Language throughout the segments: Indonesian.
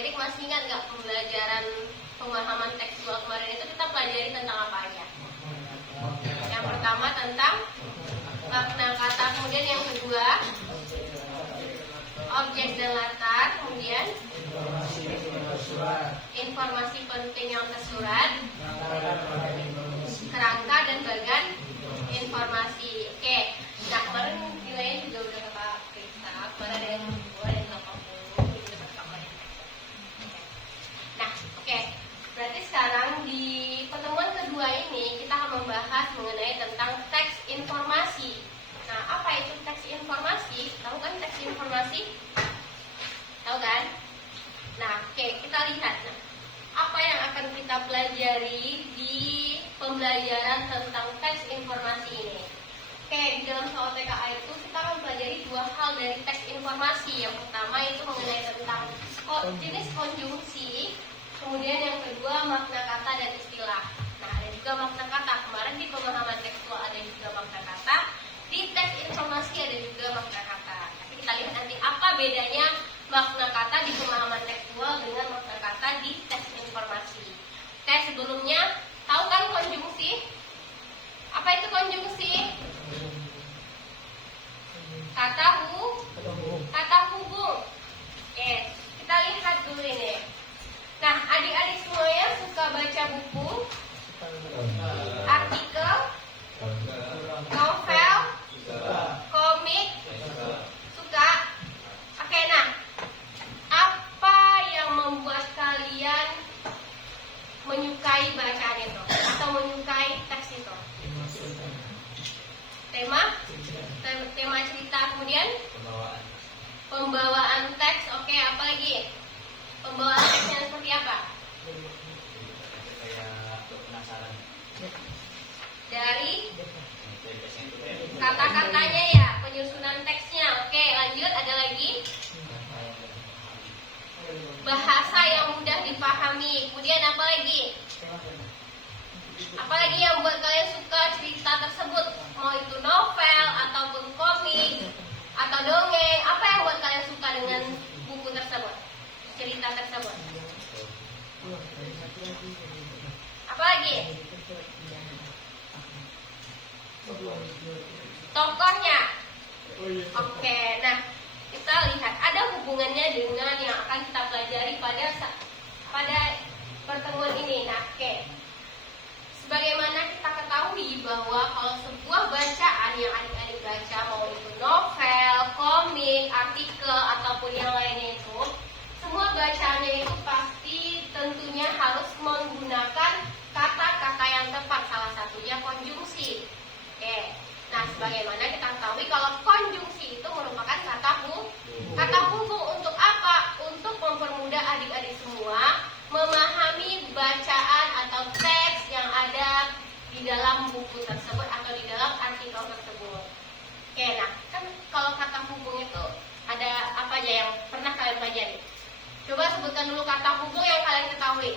adik-adik masih ingat nggak pembelajaran pemahaman tekstual kemarin itu kita pelajari tentang apa aja? Yang pertama tentang makna kata, kemudian yang kedua objek dan latar, kemudian informasi penting yang tersurat, kerangka dan bagan informasi. Oke, nah kemarin nilainya juga udah kakak periksa, kemarin ada yang 2 dan 80, ini dapat kakak. Nah, oke, berarti sekarang di pertemuan kedua ini kita akan membahas mengenai tentang teks informasi. Nah, apa itu teks informasi? Tahu kan teks informasi? Tahu kan? Nah, oke, kita lihat. Nah, apa yang akan kita pelajari di pembelajaran tentang teks informasi ini? Oke, di dalam soal TKA itu kita akan pelajari 2 hal dari teks informasi. Yang pertama itu mengenai tentang jenis konjungsi, kemudian yang kedua makna kata dan istilah. Nah, ada juga makna kata. Kemarin di pemahaman tekstual ada juga makna kata. Di teks informasi ada juga makna kata. Tapi kita lihat nanti apa bedanya makna kata di pemahaman tekstual dengan makna kata di teks informasi. Oke, sebelumnya tahu kan konjungsi? Apa itu konjungsi? Kata hubung. Oke, kita lihat dulu ini. Nah, adik-adik semuanya suka baca buku, artikel, novel, komik, suka? Oke, nah, apa yang membuat kalian menyukai bacaan itu atau menyukai teks itu? Tema cerita, kemudian pembawaan teks. Oke, apa lagi? Pembawaan teksnya seperti apa? Dari kata-katanya ya, penyusunan teksnya. Oke, lanjut, ada lagi? Bahasa yang mudah dipahami. Kemudian apa lagi? Apalagi yang buat kalian suka cerita tersebut? Mau itu novel, ataupun komik, atau dongeng. Apa yang buat kalian suka dengan buku tersebut? Cerita tersebut? Apalagi? Tokohnya. Oke, nah kita lihat ada hubungannya dengan yang akan kita pelajari pada pertemuan ini. Nah, oke. Sebagaimana kita ketahui bahwa kalau sebuah bacaan yang adik-adik baca, mau itu novel, komik, artikel, ataupun yang lainnya itu, semua bacaannya itu pasti tentunya harus menggunakan kata-kata yang tepat, salah satunya konjungsi. Oke. Nah, sebagaimana kita ketahui kalau konjungsi itu merupakan kata hubung untuk apa? Untuk mempermudah adik-adik semua memahami bacaan atau teks yang ada di dalam buku tersebut atau di dalam artikel tersebut. Oke, nah kan kalau kata hubung itu ada apa aja yang pernah kalian pelajari? Coba sebutkan dulu kata hubung yang kalian ketahui.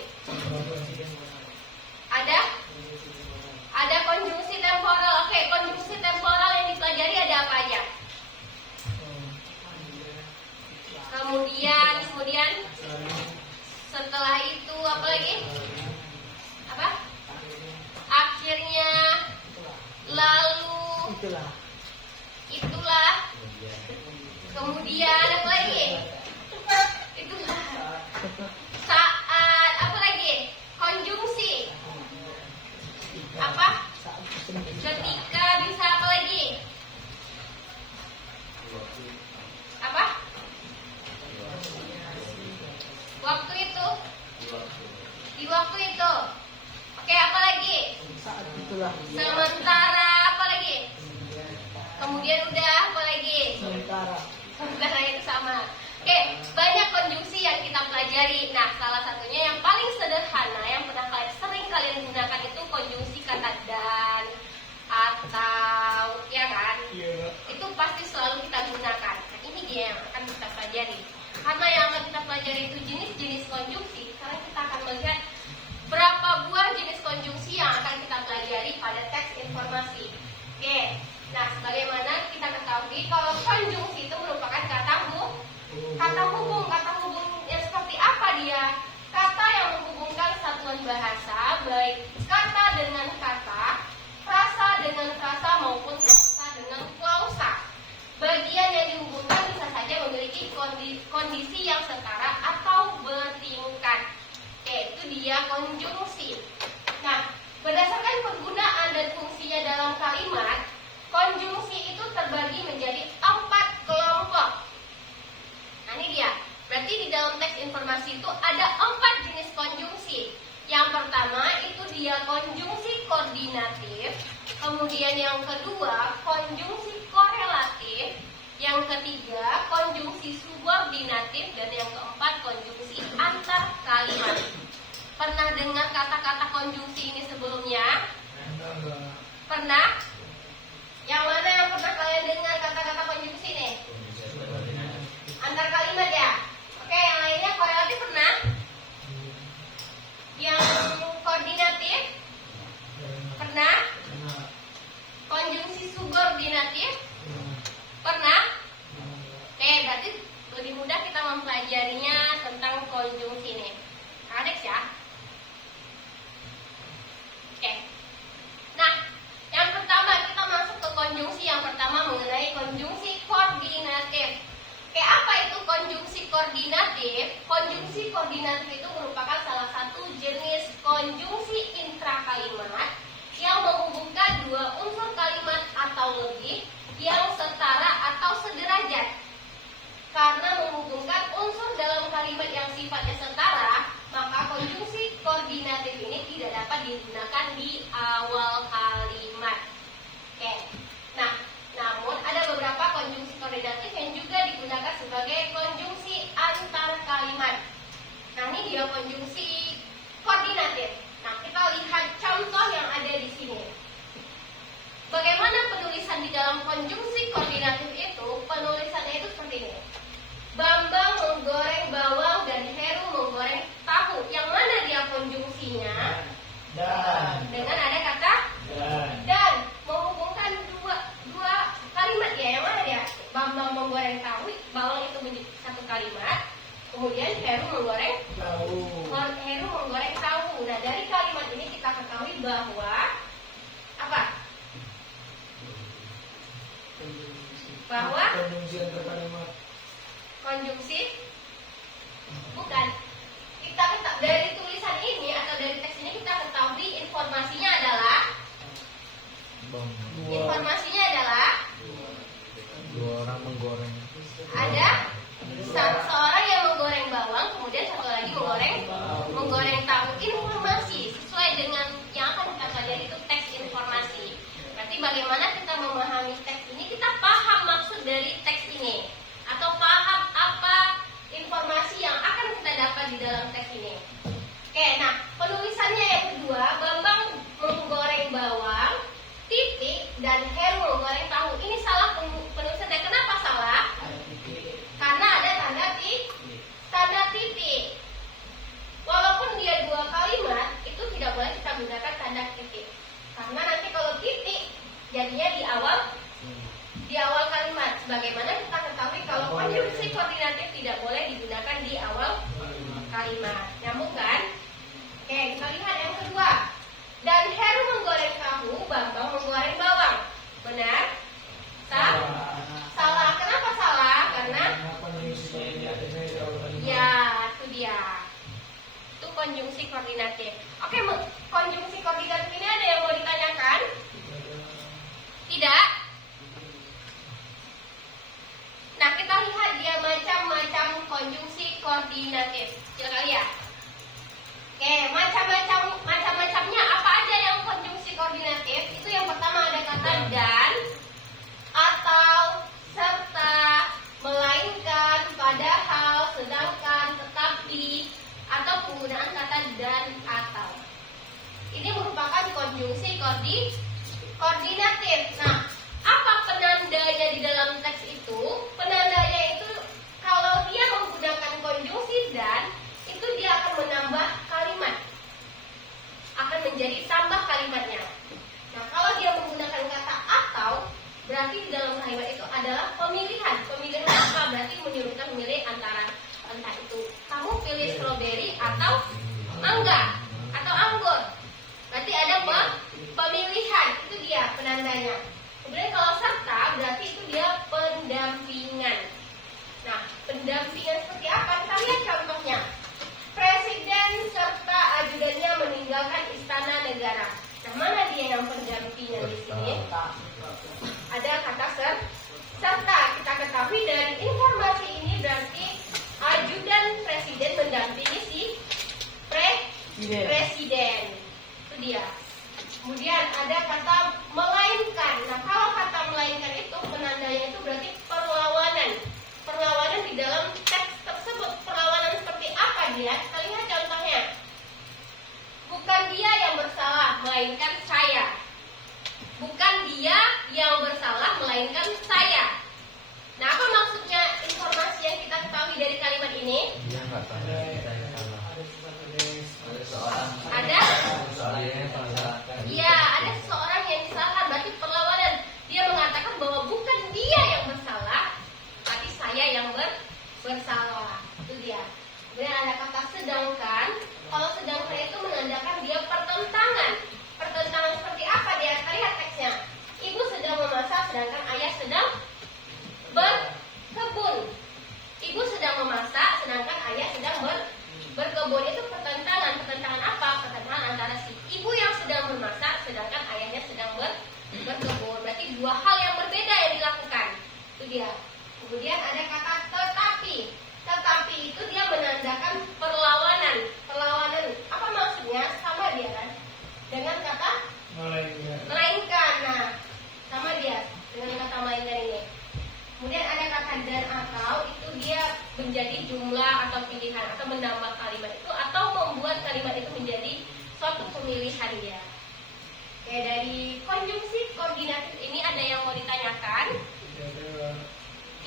Ada konjungsi temporal. Oke, konjungsi temporal yang dipelajari ada apa aja? Kemudian setelah itu apa lagi? Apa? Akhirnya, lalu, itulah. Kemudian apa lagi? Itulah. Saat, apa lagi? Konjungsi. Apa? Ketika, bisa apa lagi? Apa? Waktu itu. Di waktu itu. Oke, apa lagi? Saat itulah. Sementara, apa lagi? Kemudian udah, apa lagi? Sementara itu sama. Oke, banyak konjungsi yang kita pelajari. Nah, salah satunya yang paling sederhana yang pernah sering kalian gunakan itu konjungsi kata dan, atau, ya kan? Itu pasti selalu kita gunakan. Nah, ini dia yang akan kita pelajari. Karena yang akan kita pelajari itu jenis-jenis konjungsi. Sekarang kita akan melihat berapa buah jenis konjungsi yang akan kita pelajari pada teks informasi. Oke, nah sebagaimana kita ketahui kalau konjungsi itu merupakan kata hubung. Kata hubung yang seperti apa kondisi yang setara atau bertingkat. Oke, itu dia konjungsi. Nah, berdasarkan penggunaan dan fungsinya dalam kalimat, konjungsi itu terbagi menjadi 4 kelompok. Nah, ini dia. Berarti di dalam teks informasi itu ada 4 jenis konjungsi. Yang pertama itu dia konjungsi koordinatif. Kemudian yang kedua konjungsi korelatif. Yang ketiga konjungsi subordinatif. Dan yang keempat konjungsi antar kalimat. Pernah dengar kata-kata konjungsi ini sebelumnya? Pernah? Yang mana yang pernah kalian dengar kata-kata konjungsi ini? Antar kalimat ya? Oke, yang lainnya korelatif pernah? Yang koordinatif? Pernah? Konjungsi subordinatif? Pernah? Oke, berarti lebih mudah kita mempelajarinya tentang konjungsi ini. Next ya. Oke. Nah, yang pertama kita masuk ke konjungsi yang pertama mengenai konjungsi koordinatif. Oke, apa itu konjungsi koordinatif? Konjungsi koordinatif itu merupakan salah satu jenis konjungsi intrakalimat yang menghubungkan dua unsur kalimat atau lebih yang setara atau sederajat. Karena menghubungkan unsur dalam kalimat yang sifatnya setara, maka konjungsi koordinatif ini tidak dapat digunakan di awal kalimat. Oke. Nah, namun ada beberapa konjungsi koordinatif yang juga digunakan sebagai konjungsi antar kalimat. Nah, ini dia konjungsi koordinatif. Nah, kita lihat contoh yang ada di sini. Bagaimana penulisan di dalam konjungsi koordinatif itu? Penulisannya itu seperti ini. Bambang menggoreng bawang dan Heru menggoreng tahu. Yang mana dia konjungsinya? Dan. Dengan ada kata dan. Menghubungkan dua kalimat ya. Yang mana dia? Bambang menggoreng tahu, bawang itu menjadi satu kalimat. Kemudian Heru menggoreng Tahu. Heru menggoreng tahu. Nah, dari kalimat ini kita ketahui bahwa apa? Bahwa konjungsi antar kalimat. konjungsi bukan. Kita dari tulisan ini atau dari teks ini kita ketahui informasinya adalah Dua orang menggoreng. ada seorang yang menggoreng bawang, kemudian satu lagi menggoreng tahu. Informasi sesuai dengan yang akan kita pelajari itu teks informasi. Berarti bagaimana kita memahami teks ini, kita paham maksud dari teks ini atau paham apa informasi yang akan kita dapat di dalam teks ini. Oke, nah penulisannya yang kedua, Bambang menggoreng bawang, titik, dan Heru menggoreng tahu. Ini salah penulisannya. Kenapa salah? Karena ada tanda titik. Walaupun dia dua kalimat, itu tidak boleh kita gunakan tanda titik. Karena nanti kalau titik jadinya di awal kalimat. Sebagaimana kita ketahui kalau konjungsi koordinatif tidak boleh digunakan di awal kalimat. Nyambung kan? Oke, kita lihat yang kedua. Dan Heru menggoreng tahu, Bambang menggoreng bawang. Benar? Salah. Kenapa salah? Karena ya, itu dia. Itu konjungsi koordinatif. Oke, konjungsi koordinatif ini ada yang mau ditanyakan? Tidak? Nah, kita lihat dia macam-macam konjungsi koordinatif. Silakan lihat. Oke, macam-macamnya apa aja yang konjungsi koordinatif? Itu yang pertama ada kata dan, atau, serta, melainkan, padahal, sedangkan, tetapi, atau penggunaan kata dan atau. Ini merupakan konjungsi koordinatif. Nah, apa penandanya di dalam teks itu? Penandanya itu kalau dia menggunakan konjungsi dan, itu dia akan menambah kalimat. Akan menjadi tambah kalimatnya. Nah, kalau dia menggunakan kata atau, berarti di dalam kalimat itu adalah pemilihan. Pemilihan apa? Berarti menyuruhkan memilih antara entah itu kamu pilih stroberi atau mangga atau anggur. Berarti ada pemilihan. Itu dia penandanya. Kemudian kalau serta berarti itu dia pendampingan. Nah, pendampingan dua hal yang berbeda yang dilakukan. Itu dia. Kemudian ada kata tetapi. Tetapi itu dia menandakan perlawanan. Perlawanan. Apa maksudnya? Sama dia kan? Dengan kata melainkan. Nah, sama dia dengan kata melainkan ini. Kemudian ada kata dan atau, itu dia menjadi jumlah atau pilihan atau menambah kalimat itu atau membuat kalimat itu menjadi suatu pemilihan dia. Oke, dari konjungsi koordinatif ini ada yang mau ditanyakan?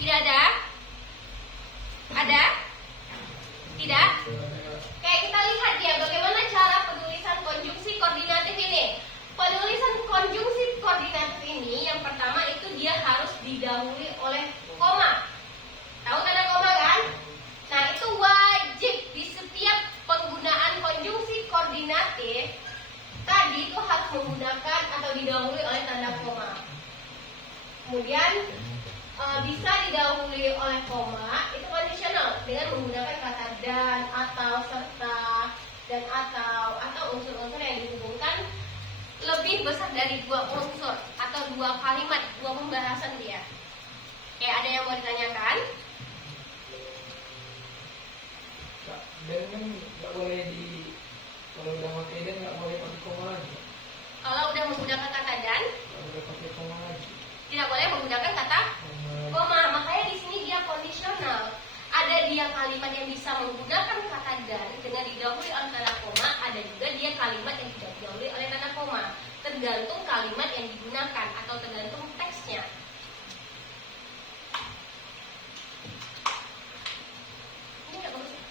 Tidak ada? Ada? Tidak? Oke, kita lihat ya bagaimana cara penulisan konjungsi koordinatif ini. Penulisan konjungsi koordinatif ini yang pertama itu dia harus didahului oleh koma. Tahu tanda koma kan? Nah, itu wajib di setiap penggunaan konjungsi koordinatif. Tadi itu harus menggunakan atau didahului oleh tanda koma. Kemudian bisa didahului oleh koma itu kondisional dengan menggunakan kata dan, atau, serta, dan atau unsur-unsur yang dihubungkan lebih besar dari dua unsur atau dua kalimat, dua pembahasan dia. Oke, ada yang mau ditanyakan? Dan kan nggak boleh kalau udah pakai dan nggak boleh pakai koma lagi. Kalau udah menggunakan kata dan, Kalau udah pakai koma lagi. tidak boleh menggunakan kata koma. Makanya di sini dia kondisional. Ada dia kalimat yang bisa menggunakan kata dan dengan didahului oleh tanda koma, ada juga dia kalimat yang tidak didahului oleh tanda koma. Tergantung kalimat yang digunakan atau tergantung teksnya. Ini nggak bagus ya?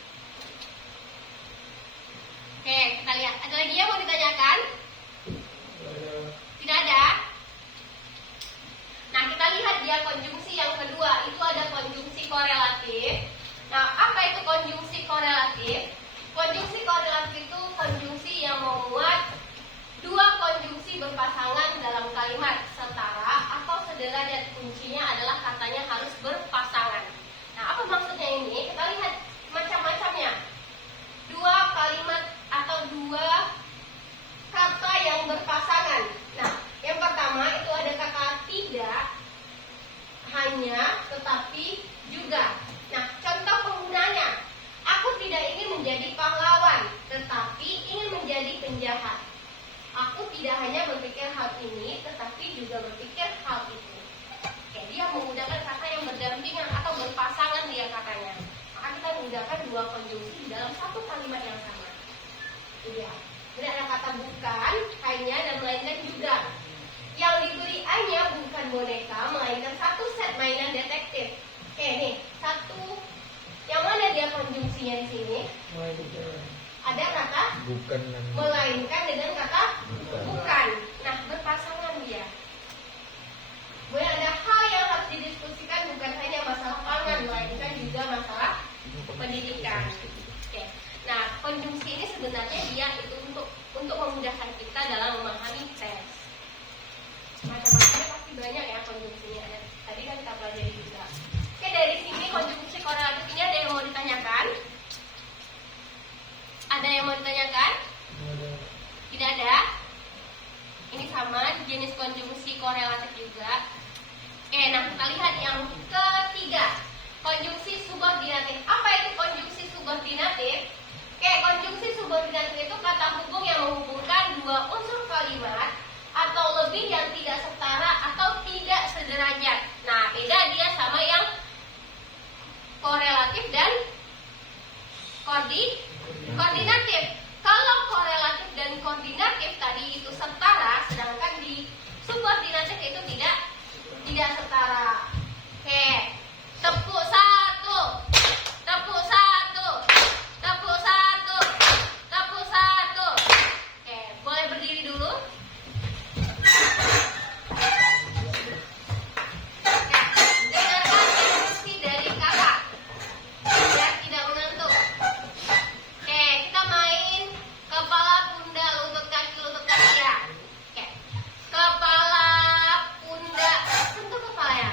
Oke, kita lihat. Ada lagi yang mau ditanyakan? Tidak ada? Nah, kita lihat dia konjungsi yang kedua. Itu ada konjungsi korelatif. Nah, apa itu konjungsi korelatif? Konjungsi korelatif itu konjungsi yang membuat dua konjungsi berpasangan dalam kalimat setara atau sederajat. Kuncinya adalah katanya harus berpasangan. Nah, apa maksudnya ini? Kita lihat macam-macamnya. Dua kalimat atau dua kata yang berpasangan. Nah, yang pertama itu ada kata tidak, hanya, tetapi, juga. Nah, contoh penggunanya. Aku tidak ingin menjadi pahlawan, tetapi ingin menjadi penjahat. Aku tidak hanya berpikir hal ini, tetapi juga berpikir hal itu. Oke, dia menggunakan kata yang berdampingan atau berpasangan dia katanya. Maka kita menggunakan dua konjungsi di dalam satu kalimat yang sama. Itu dia. Jadi ada kata bukan, hanya, dan melainkan juga. Yang diberi hanya bukan boneka, melainkan satu set mainan detektif. Oke, nih satu. Yang mana dia konjungsinya di sini? Ada kata Bukan melainkan dengan kata bukan. Nah, berpasangan dia. Boleh ada hal yang harus didiskusikan bukan hanya masalah pangan, melainkan juga masalah pendidikan. Oke. Nah, konjungsi ini sebenarnya dia itu untuk memudahkan kita dalam memahami teks. Macam-macamnya pasti banyak ya konjungsinya. Tadi kan kita pelajari juga. Oke, dari sini konjungsi korelatif ini ada yang mau ditanyakan? Ada yang mau ditanyakan? Tidak ada? Ini sama jenis konjungsi korelatif juga. Oke, nah kita lihat yang ketiga, konjungsi subordinatif. Apa itu konjungsi subordinatif? Oke, konjungsi subordinatif itu kata hubung yang menghubungkan dua unsur kalimat atau lebih yang tidak setara atau tidak sederajat. Nah, beda dia sama yang korelatif dan koordinatif. Kalau korelatif dan koordinatif tadi itu setara, sedangkan di subordinatif itu tidak setara. Oke, tepuk satu, tepuk satu, tepuk satu, tepuk satu. Oke, boleh berdiri dulu. Kepala, pundak, sentuh kepala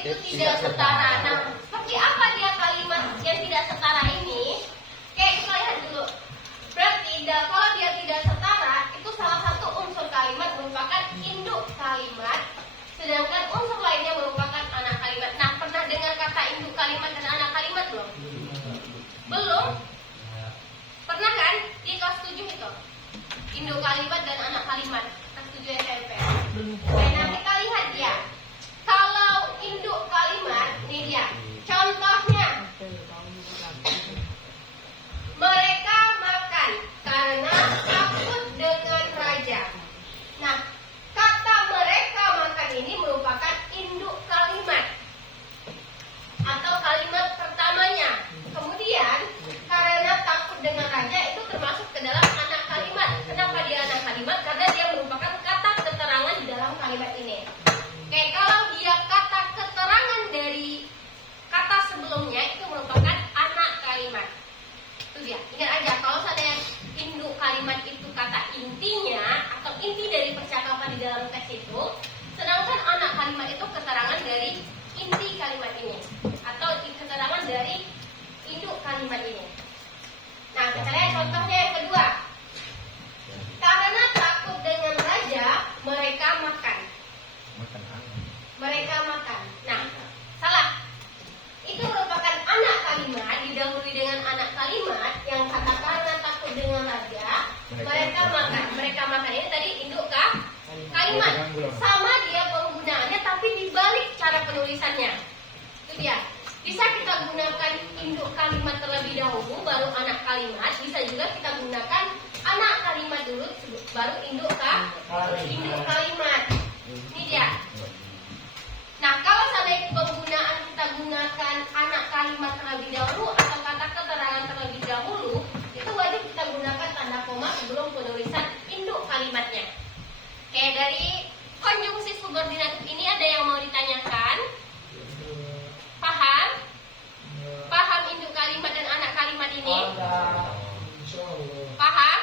itu tidak setara. Nah, seperti apa dia kalimat yang tidak setara ini? Oke, kita lihat dulu. Berarti kalau dia tidak setara, itu salah satu unsur kalimat merupakan induk kalimat, sedangkan unsur lainnya merupakan anak kalimat. Nah, pernah dengar kata induk kalimat dan anak kalimat belum? Belum? Pernah kan? Di kelas 7 itu. Induk kalimat dan anak kalimat. Kelas 7 SMP. Oke, nah kita lihat ya. Kalau induk kalimat, ini dia. Contohnya, mereka makan karena takut dengan raja. Nah, kata mereka makan ini merupakan induk kalimat atau kalimat pertamanya. Kemudian, karena takut dengan raja itu termasuk ke dalam anak kalimat. Kenapa dia anak kalimat? Karena dia merupakan kata keterangan di dalam kalimat ini. Oke, kalau dia kata keterangan dari kata sebelumnya itu merupakan anak kalimat. Itu dia. Ingat aja, kalau seandainya induk kalimat itu kata intinya atau inti dari percakapan di dalam teks itu, sedangkan anak kalimat itu keterangan dari inti kalimat ini atau keterangan dari induk kalimat ini. Nah, kita lihat contohnya yang kedua. Karena takut dengan raja, mereka makan. Mereka makan. Nah, salah. Itu merupakan anak kalimat, didahului dengan anak kalimat yang kata karena takut dengan raja, mereka makan. Mereka makan ini tadi induk kalimat. Sama dia penggunaannya, tapi dibalik cara penulisannya. Itu dia. Bisa kita gunakan induk kalimat terlebih dahulu, baru anak kalimat. Bisa juga kita gunakan anak kalimat dulu, baru induk kalimat. Ini dia. Nah, kalau seandainya penggunaan kita gunakan anak kalimat terlebih dahulu atau kata keterangan terlebih dahulu, itu wajib kita gunakan tanda koma sebelum penulisan induk kalimatnya. Oke, dari konjungsi subordinatif ini ada yang mau ditanyakan? Paham? Paham induk kalimat dan anak kalimat ini? Paham?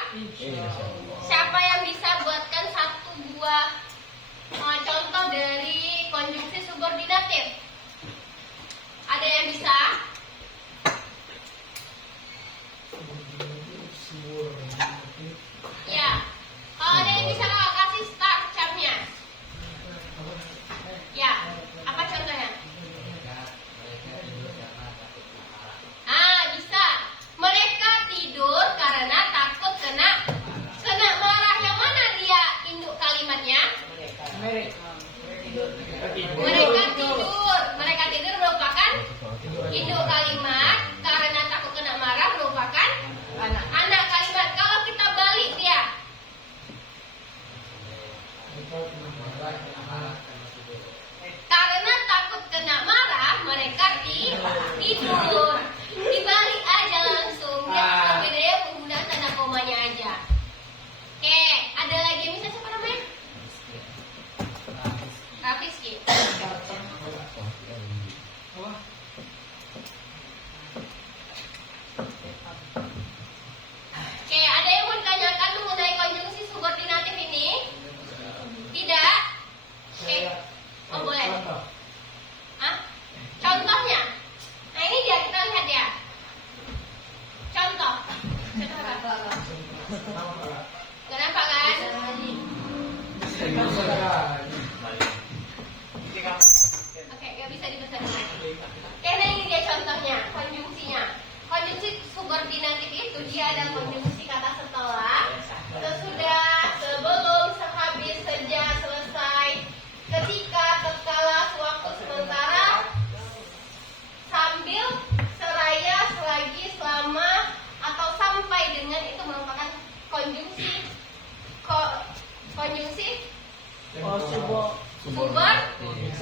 Siapa yang bisa buatkan satu buah contoh dari konjungsi subordinatif? Ada yang bisa? Ya. Kalau ada yang bisa, kakak kasih start jamnya. Ya. Apa contohnya? Bisa. Mereka tidur karena takut kena marah. Yang mana dia induk kalimatnya? Mereka tidur merupakan induk kalimat. Karena takut kena marah merupakan anak kalimat. Kalau kita balik dia, karena takut kena marah mereka tidur. Dibalik aja langsung. Jangan bedanya penggunaan tanda komanya aja. Oke, ada lagi yang bisa, siapa namanya? Rizky. Oke, ada yang mau ditanyakan mengenai konjungsi subordinatif ini? Tidak? Oke. Oh, boleh. Contohnya. Nah, ini dia, kita lihat ya. Contoh. Gak nampak kan? Oke, gak bisa dibesarkan lagi. Karena ini dia contohnya, konjungsinya. Konjungsi subordinatif itu dia ada konjungsi kata setelah, sesudah, sebelum, sehabis, sejak, selesai, ketika, tatkala, sewaktu, sementara, sambil, seraya, selagi, selama, atau sampai dengan, itu merupakan konjungsi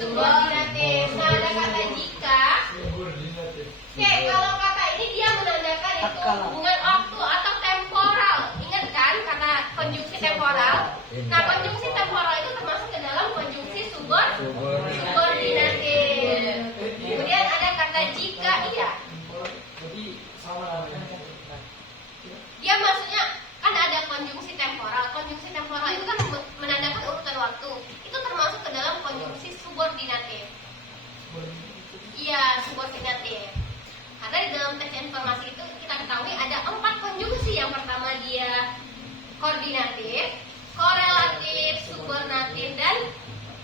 subordinatif. Nah, ada kata jika. Oke, kalau kata ini dia menandakan itu hubungan waktu atau temporal. Ingat kan kata konjungsi temporal? Nah, konjungsi temporal itu termasuk ke dalam konjungsi subordinatif. Kemudian ada kata jika, iya. Dia maksudnya kan ada konjungsi temporal. Konjungsi temporal itu kan menandakan urutan waktu. Itu termasuk ke dalam konjungsi subordinatif. Iya, subordinatif. Karena di dalam teks informasi itu kita ketahui ada 4 konjungsi. Yang pertama dia koordinatif, korelatif, subordinatif, dan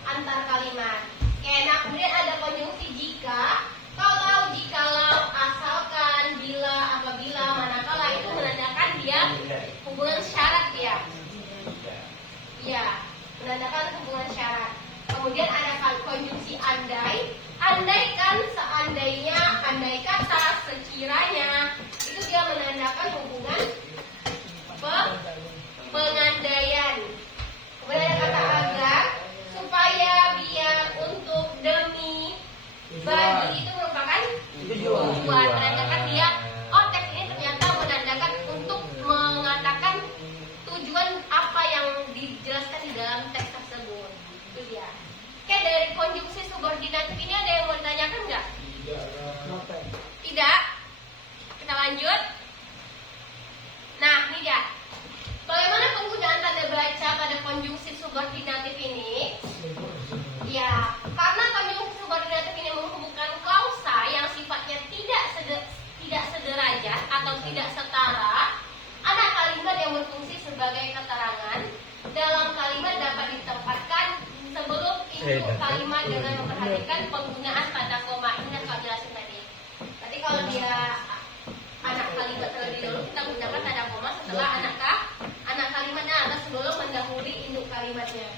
antar kalimat. Oke, nah kemudian ada konjungsi jika, kalau, jikalau, asalkan, bila, apabila, manakala, itu menandakan dia hubungan syarat ya. Iya, menandakan hubungan syarat. Kemudian ada konjungsi andai, andaikan, seandainya, andai kata, sekiranya, itu dia menandakan hubungan pengandaian. Kemudian ada kata agar, supaya, biar, untuk, demi, bagi, itu merupakan tujuan. Menandakan dia, oh teks ini ternyata menandakan untuk mengatakan tujuan apa yang dijelaskan di dalam teks tersebut. Itu dia. Oke, dari konjungsi subordinatif ini ada yang mau ditanyakan nggak? Tidak. Kita lanjut. Nah, ini dia. Bagaimana penggunaan tanda baca pada konjungsi subordinatif ini? Ya, karena konjungsi subordinatif ini menghubungkan klausa yang sifatnya tidak sederajat atau tidak setara, ada kalimat yang berfungsi sebagai keterangan dalam kalimat dapat ditempatkan sebelum induk kalimat dengan memperhatikan penggunaan tanda koma. Ini yang kami jelasin tadi. Berarti kalau dia anak kalimat terlebih dahulu, kita gunakan tanda koma setelah anak kalimatnya atau sebelum mendahului induk kalimatnya.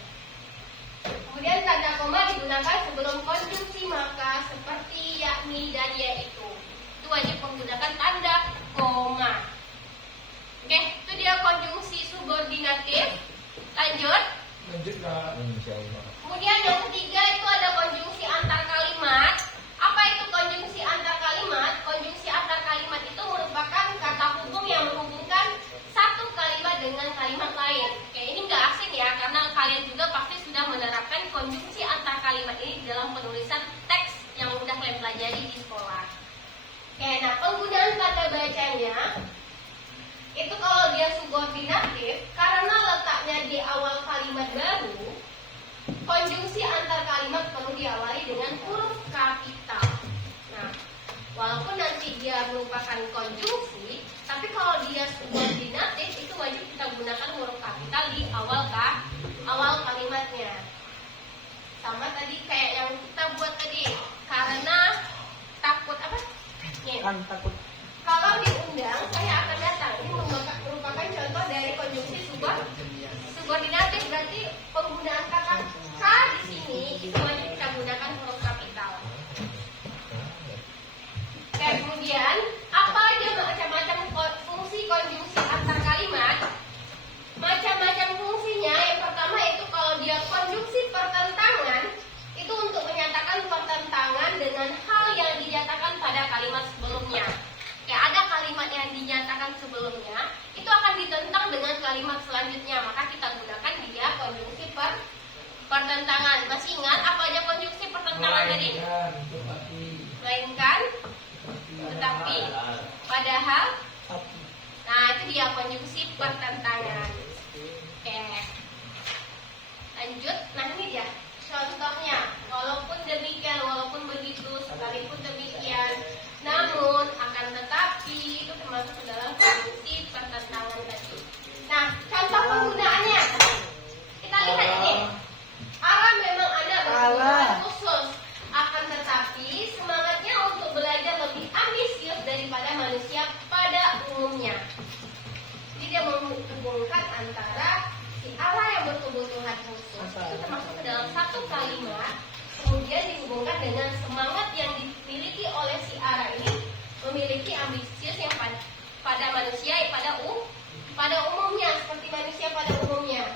Kemudian tanda koma digunakan sebelum konjungsi maka, seperti, yakni, dan yaitu. Itu wajib menggunakan tanda koma. Oke, itu dia konjungsi subordinatif. Lanjut. Kemudian yang ketiga itu ada konjungsi antar kalimat. Apa itu konjungsi antar kalimat? Konjungsi antar kalimat itu merupakan kata hubung yang menghubungkan satu kalimat dengan kalimat lain. Oke, ini nggak asing ya, karena kalian juga pasti sudah menerapkan konjungsi antar kalimat ini dalam penulisan teks yang udah kalian pelajari di sekolah. Oke, nah penggunaan tanda bacanya itu kalau dia subordinatif, karena letaknya di awal kalimat baru, konjungsi antar kalimat perlu diawali dengan huruf kapital. Nah, walaupun nanti dia merupakan konjungsi, tapi kalau dia subordinatif itu wajib kita gunakan huruf kapital di awal kalimatnya. Sama tadi kayak yang kita buat tadi, karena takut apa? Kan takut. Kalau diundang, saya akan datang. Ini merupakan contoh dari konjungsi subordinatif. Berarti penggunaan kata K di sini itu wajib kita gunakan huruf kapital. Oke, kemudian apa aja macam-macam fungsi konjungsi antar kalimat? Macam-macam fungsinya. Yang pertama itu kalau dia konjungsi pertentangan, itu untuk menyatakan pertentangan dengan hal yang dinyatakan pada kalimat sebelumnya. Ya, ada kalimat yang dinyatakan sebelumnya, itu akan ditentang dengan kalimat selanjutnya, maka kita gunakan dia konjungsi pertentangan. Masih ingat apa aja konjungsi pertentangan tadi? Melainkan, tetapi, padahal. Nah, itu dia konjungsi pertentangan. Oke. Lanjut. Nah, ini dia contohnya. Walaupun demikian, walaupun begitu, sekalipun demikian, namun, akan tetapi, itu termasuk ke dalam konjungsi pertentangan tadi. Nah, contoh penggunaannya. Kita lihat ini. Allah memang ada berkebutuhan khusus. Akan tetapi, semangatnya untuk belajar lebih ambisius daripada manusia pada umumnya. Jadi dia menghubungkan antara si Allah yang berkebutuhan khusus, itu termasuk ke dalam satu kalimat, kemudian dihubungkan dengan semangat yang dimiliki oleh si Allah ini memiliki ambisius yang pada manusia, pada umumnya, seperti manusia pada umumnya.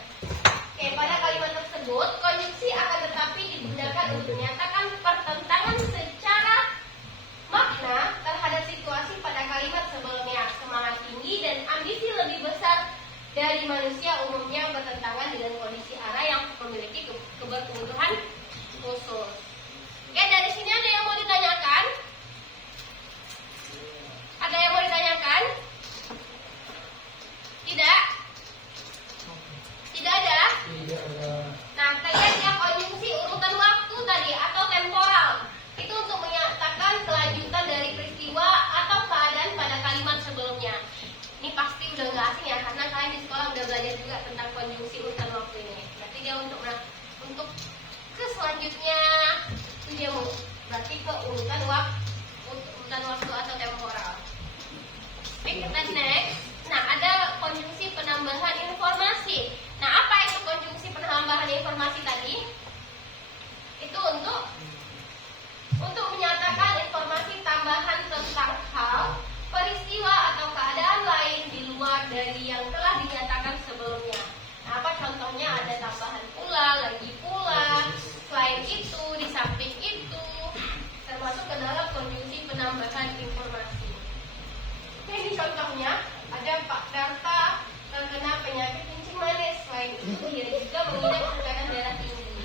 Oke, pada kalimat tersebut konjungsi akan tetapi digunakan untuk menyatakan pertentangan secara makna terhadap situasi pada kalimat sebelumnya. Semangat tinggi dan ambisi lebih besar dari manusia umumnya bertentangan dengan kondisi Allah yang memiliki kebutuhan khusus. Oke, dari sini ada yang mau ditanyakan? Ada yang mau ditanyakan? Tidak? dia berarti ke urutan waktu atau temporal. Oke, kita next. Nah, ada konjungsi penambahan informasi. Nah, apa itu konjungsi penambahan informasi tadi? Itu untuk menyatakan informasi tambahan tentang hal, peristiwa atau keadaan lain di luar dari yang telah dinyatakan sebelumnya. Nah, apa contohnya? Ada tambahan pula, lagi pula, selain itu, di samping itu, termasuk ke dalam konjungsi penambahan informasi. Oke, ini contohnya. Ada Pak Darta terkena penyakit kencing manis. Selain itu, dia juga mengidap tekanan darah tinggi.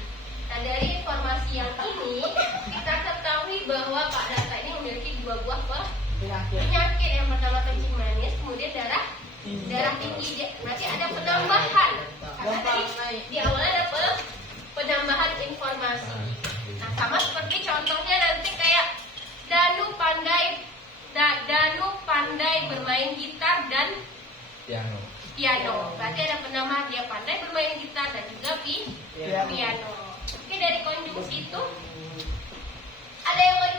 Nah, dari informasi yang ini, kita ketahui bahwa Pak Darta ini memiliki dua buah penyakit. Yang pertama kencing manis, kemudian darah tinggi. Nanti ada penambahan. Karena tadi di awal ada penambahan informasi. Nah, sama seperti contohnya nanti kayak Danu pandai bermain gitar dan piano. Berarti ada penambahan, dia pandai bermain gitar dan juga piano. Oke, dari konjungsi itu ada yang mau